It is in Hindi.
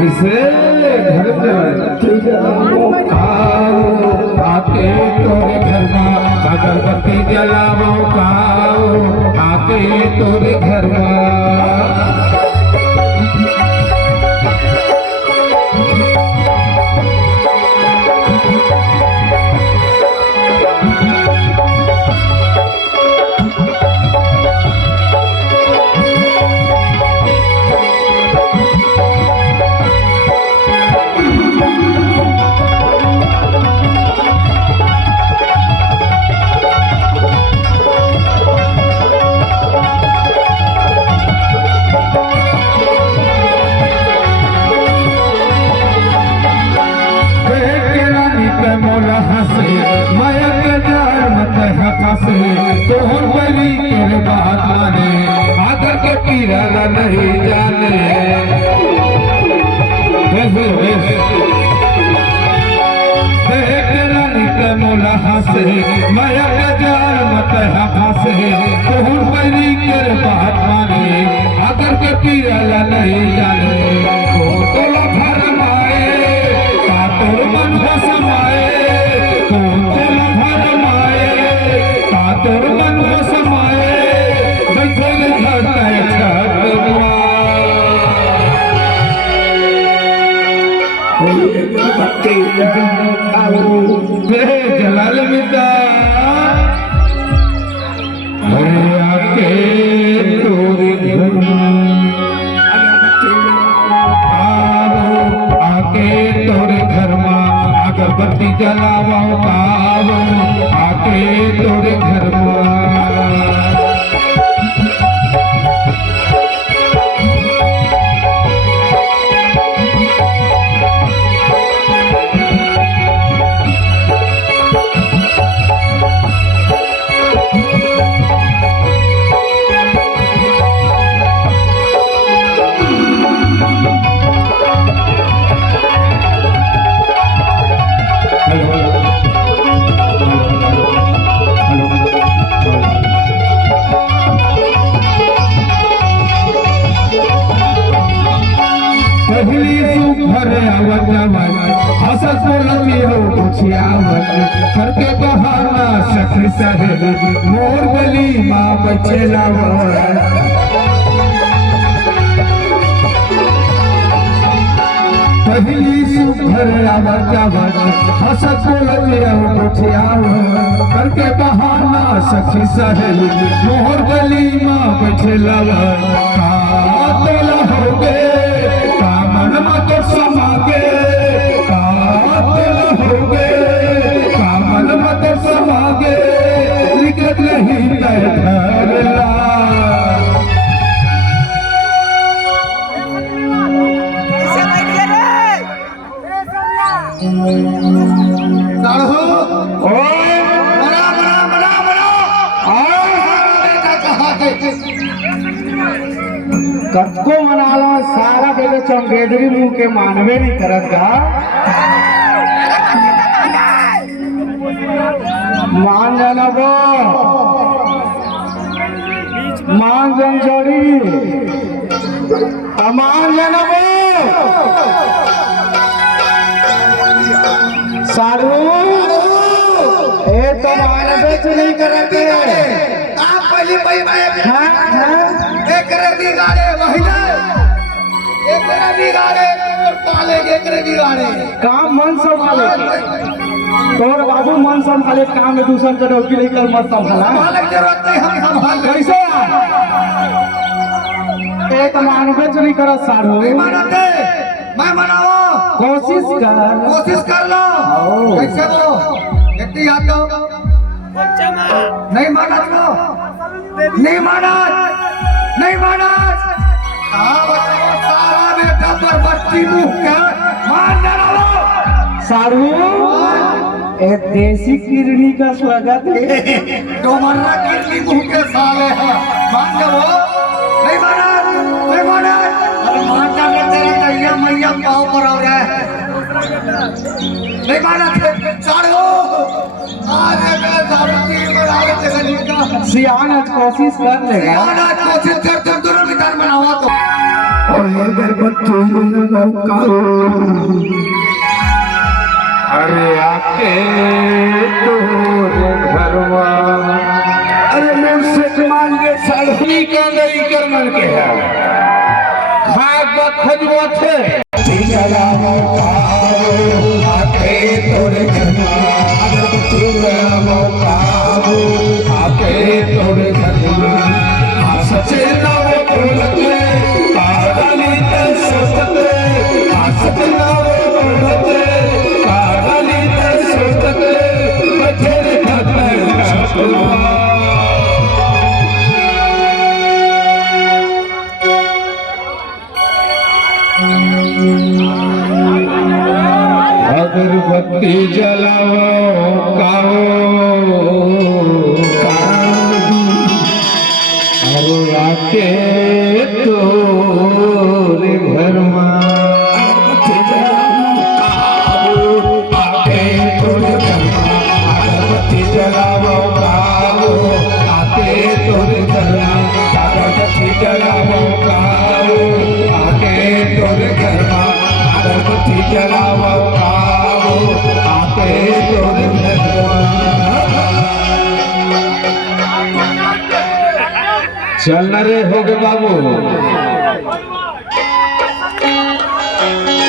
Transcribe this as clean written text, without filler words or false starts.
इसे घर पे आके तोरे घर में अगरबत्ती जलावो काओ आके तोरे घर में तोहर बली तेरे बात माने आदर के पीरा नहीं जाने मोला हंसे माया का जाल मत हंसे तोहर बली तेरे बात माने आदर के पीरा नहीं जाने तोला भरमाए कातोर मन समाए तोला भरमाए कातोर मन समाए बैठे जलाल मिता आके तोरे घर आके तोरे घर में अगरबत्ती जलावो पावो आके तोरे घर में हसत बोलती हो कुछियावत घर के बहाना सखी सहेली मोर गली माँ बचे पहली सुघर आवत जावत हसत बोलती हो कुछियावत घर के बहाना सखी सहेली मोर गली माँ बचे तोला हो गए कामन मत समागे कामन मत समागे निकट नहीं धरला कब मना लो सारा बेटे चौंगेदरी मुंह के मानवे नहीं करत का मान जाना वो मान जन जोड़ी मान जाना वो सारू ए तो मानवे नहीं करते आप पहली काम मन संभाले तोर बाबू मन संभाले काम में दूसर का डोकी लेकर मत संभाला कैसे एक मानवे नहीं कर साधु मैं मनाओ कोशिश कर लो कैसे वो इतनी याद दो नहीं माना नहीं माना नहीं माना सारा बेटा पर बच्ची मुँह क्या मान जाना सारू ए देसी किरनी का स्वागत है डोमर्रा किरनी मुँह के साले हैं मान जाओ नहीं माना अरे मान जाने तेरा दैया मैया पाँव पर आ रहा है नहीं माना सारू सियान आज कोशिश कर लेगा सियान आज कोशिश कर तुम दोनों मितान बनावा तो अगरबत्ती अरे आके तोरे घरवा अरे मुझसे मांगे साड़ी का नहीं कर मन के है खाक खजवा थे आके तोरे घरवा अगरबत्ती आके तोरे घरवा सचे ना वो बोलते काली ते सोचते सचे ना वो बोलते काली ते सोचते तेरे घर में अगरबत्ती जलाओ काओ अरे आके तोरे घर में अगरबत्ती जलाओ आके तोरे घर में अगरबत्ती जलाओ काओ आके तोरे घर में अगरबत्ती जलाओ काओ आके तोरे घर में अगरबत्ती जलाओ काओ आके तोरे घर में चल रे हो गए बाबू